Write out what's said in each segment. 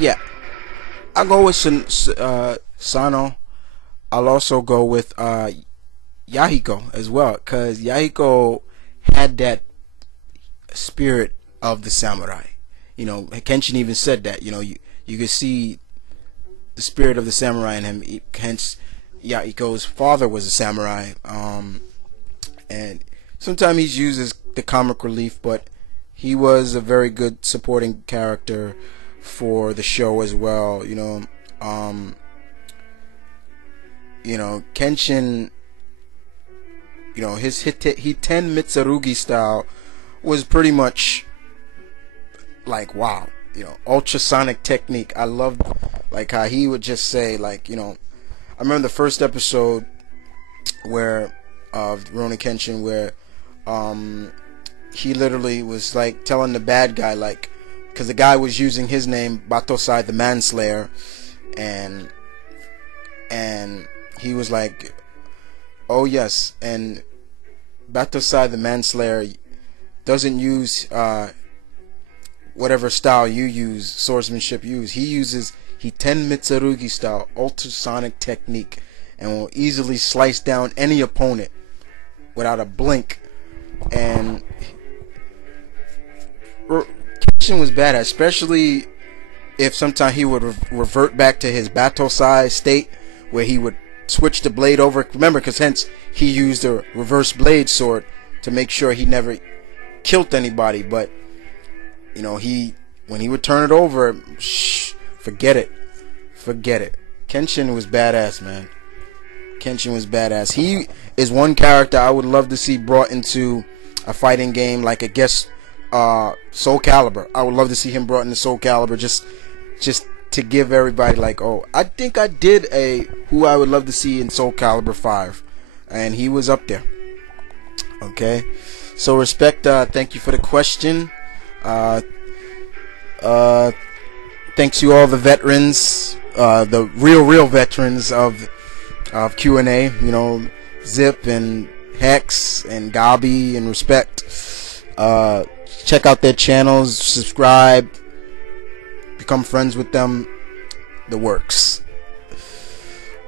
Yeah, I'll go with Sano. I'll also go with Yahiko as well, because Yahiko had that spirit of the samurai. You know, Kenshin even said that. You know, you could see the spirit of the samurai in him. Hence, Yahiko's father was a samurai. And sometimes he's used as the comic relief, but he was a very good supporting character for the show as well. Kenshin, his Hiten Mitsurugi style was pretty much like, wow, ultrasonic technique. I loved like how he would just say, like, I remember the first episode where of Rurouni Kenshin, where he literally was like telling the bad guy, like, because the guy was using his name, Batosai the Manslayer, and he was like, oh yes, and Batosai the Manslayer doesn't use whatever style you use, swordsmanship use. He uses Hiten Mitsurugi style, ultrasonic technique, and will easily slice down any opponent without a blink. And Kenshin was bad, especially if sometimes he would revert back to his Batosai state, where he would switch the blade over. Remember, because hence he used a reverse blade sword to make sure he never killed anybody. But when he would turn it over, forget it. Kenshin was badass, man. Kenshin was badass. He is one character I would love to see brought into a fighting game, like a guest Soul Calibur. I would love to see him brought into Soul Calibur, just to give everybody, like, oh, I think I did a who I would love to see in Soul Calibur 5, and he was up there. Okay, so Respect, thank you for the question. Thanks to all the veterans, the real veterans of Q&A, Zip and Hex and Gabi and Respect. Check out their channels, subscribe, become friends with them, the works.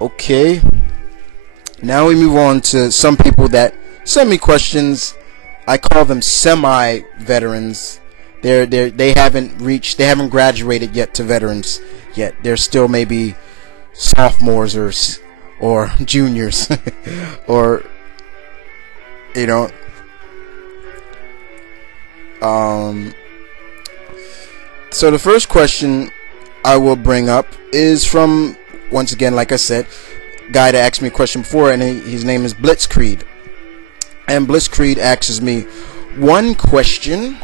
Okay, now we move on to some people that send me questions. I call them semi-veterans. They haven't graduated yet to veterans yet. They're still maybe sophomores or juniors or so the first question I will bring up is from, once again, like I said, guy that asked me a question before, and his name is Blitzkrieg. And Blitzkrieg asks me one question,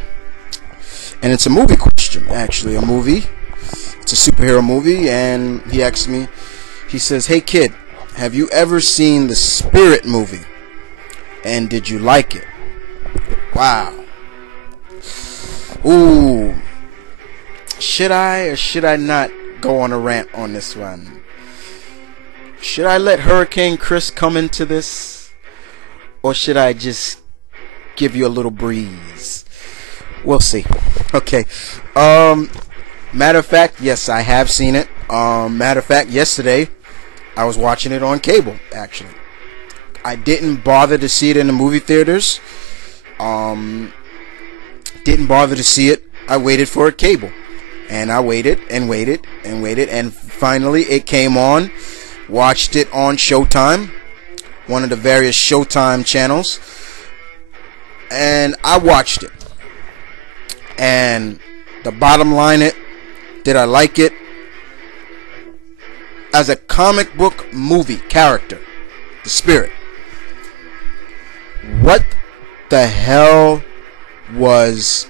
and it's a movie question, actually, a movie. It's a superhero movie, and he asks me, he says, hey kid, have you ever seen the Spirit movie? And did you like it? Wow. Ooh. Should I or should I not go on a rant on this one? Should I let Hurricane Chris come into this? Or should I just give you a little breeze? We'll see. Okay. Matter of fact, yes, I have seen it. Matter of fact, yesterday I was watching it on cable, actually. I didn't bother to see it in the movie theaters. Didn't bother to see it. I waited for a cable. And I waited and waited and waited, and finally it came on. Watched it on Showtime, one of the various Showtime channels, and I watched it. And the bottom line, did I like it? As a comic book movie character, the Spirit, what the hell was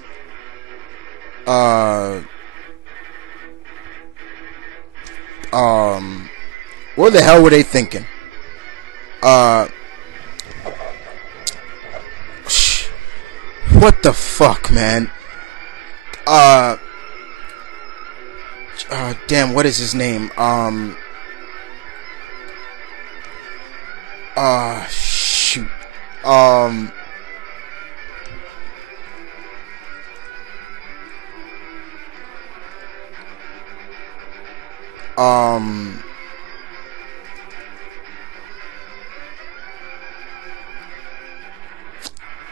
what the hell were they thinking? What the fuck, man? Damn, what is his name? Shoot. Um,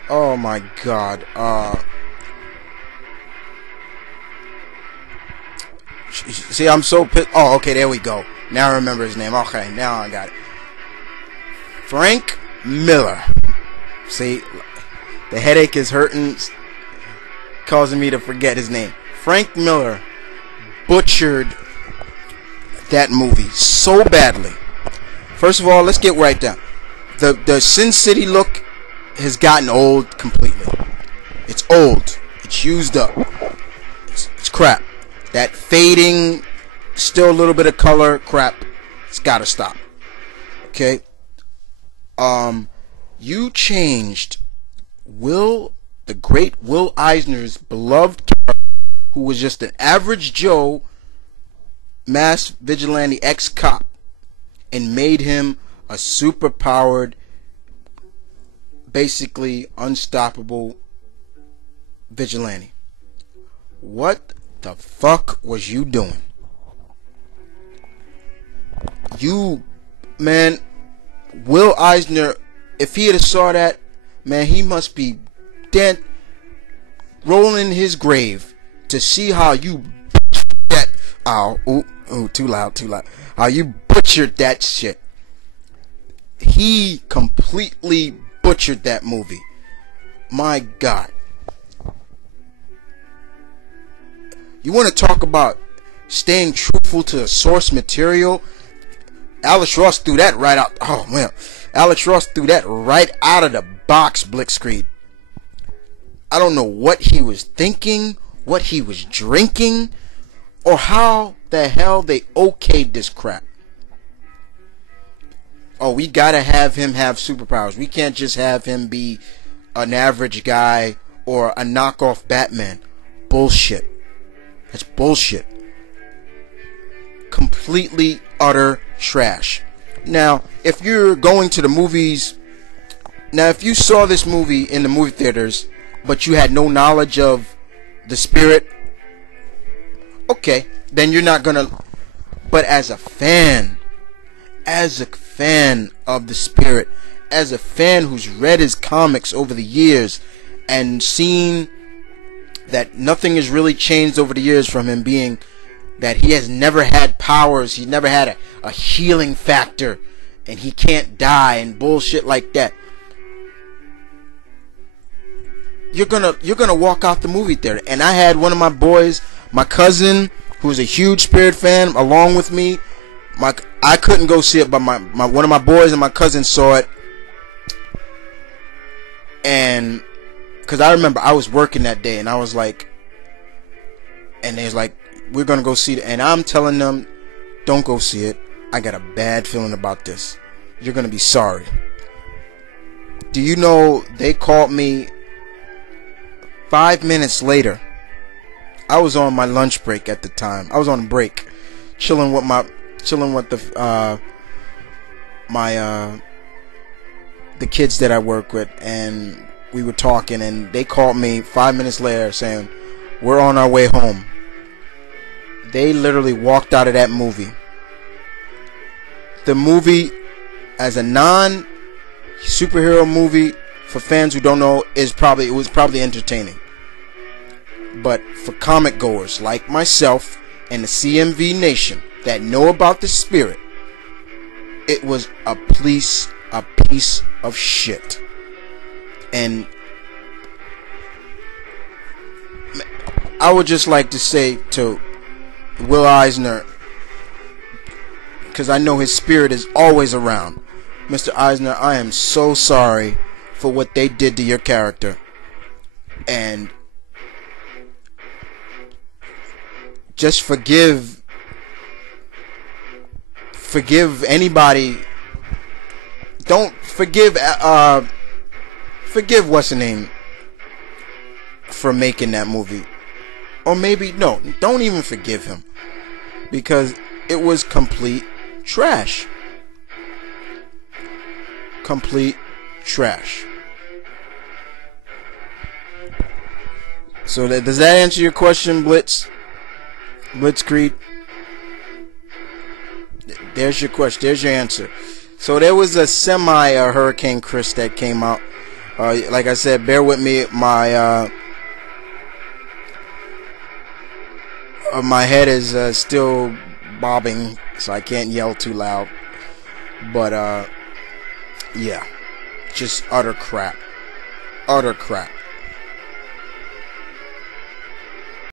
oh my God. See, I'm so pissed. Oh, okay, there we go. Now I remember his name. Okay, now I got it. Frank Miller. See, the headache is hurting, causing me to forget his name. Frank Miller butchered that movie so badly. First of all, let's get right down. The Sin City look has gotten old completely. It's old. It's used up. It's crap. That fading, still a little bit of color crap. It's gotta stop. Okay. You changed the great Will Eisner's beloved character, who was just an average Joe mass vigilante ex-cop, and made him a super-powered, basically unstoppable vigilante. What the fuck was you doing? Man, Will Eisner, if he had saw that, man, he must be dead, rolling in his grave to see how you that. Too loud. How you butchered that shit. He completely butchered that movie. My God. You want to talk about staying truthful to the source material? Alex Ross threw that right out. Oh man, Alex Ross threw that right out of the box. Blitzkrieg. I don't know what he was thinking, what he was drinking, or how the hell they okayed this crap. Oh, we gotta have him have superpowers. We can't just have him be an average guy or a knockoff Batman. Bullshit. That's bullshit. Completely utter trash. Now, if you're going to the movies, if you saw this movie in the movie theaters, but you had no knowledge of the spirit, okay, then you're not gonna. But as a fan of the spirit, as a fan who's read his comics over the years and seen that nothing has really changed over the years from him, being that he has never had powers, he's never had a healing factor, and he can't die and bullshit like that. You're gonna walk out the movie theater. And I had one of my boys, my cousin, who's a huge spirit fan, along with me. I couldn't go see it, but one of my boys and my cousin saw it. And because I remember I was working that day, and I was like, and they was like, we're gonna go see it, and I'm telling them, don't go see it. I got a bad feeling about this. You're gonna be sorry. Do you know they called me 5 minutes later? I was on my lunch break at the time. I was on a break, chilling with the kids that I work with, and we were talking, and they called me 5 minutes later saying, we're on our way home. They literally walked out of that movie. The movie, as a non-superhero movie, for fans who don't know, it was probably entertaining. But for comic goers like myself and the CMV Nation that know about the spirit, it was a piece of shit. And I would just like to say to Will Eisner, because I know his spirit is always around, Mr. Eisner, I am so sorry for what they did to your character, and just forgive anybody. Don't forgive what's the name for making that movie. Or maybe no, don't even forgive him, because it was complete trash. Complete trash. So does that answer your question, Blitzkrieg? There's your question. There's your answer. So there was a semi Hurricane Chris that came out. Like I said, bear with me. My head is still bobbing, so I can't yell too loud. But yeah, just utter crap. Utter crap.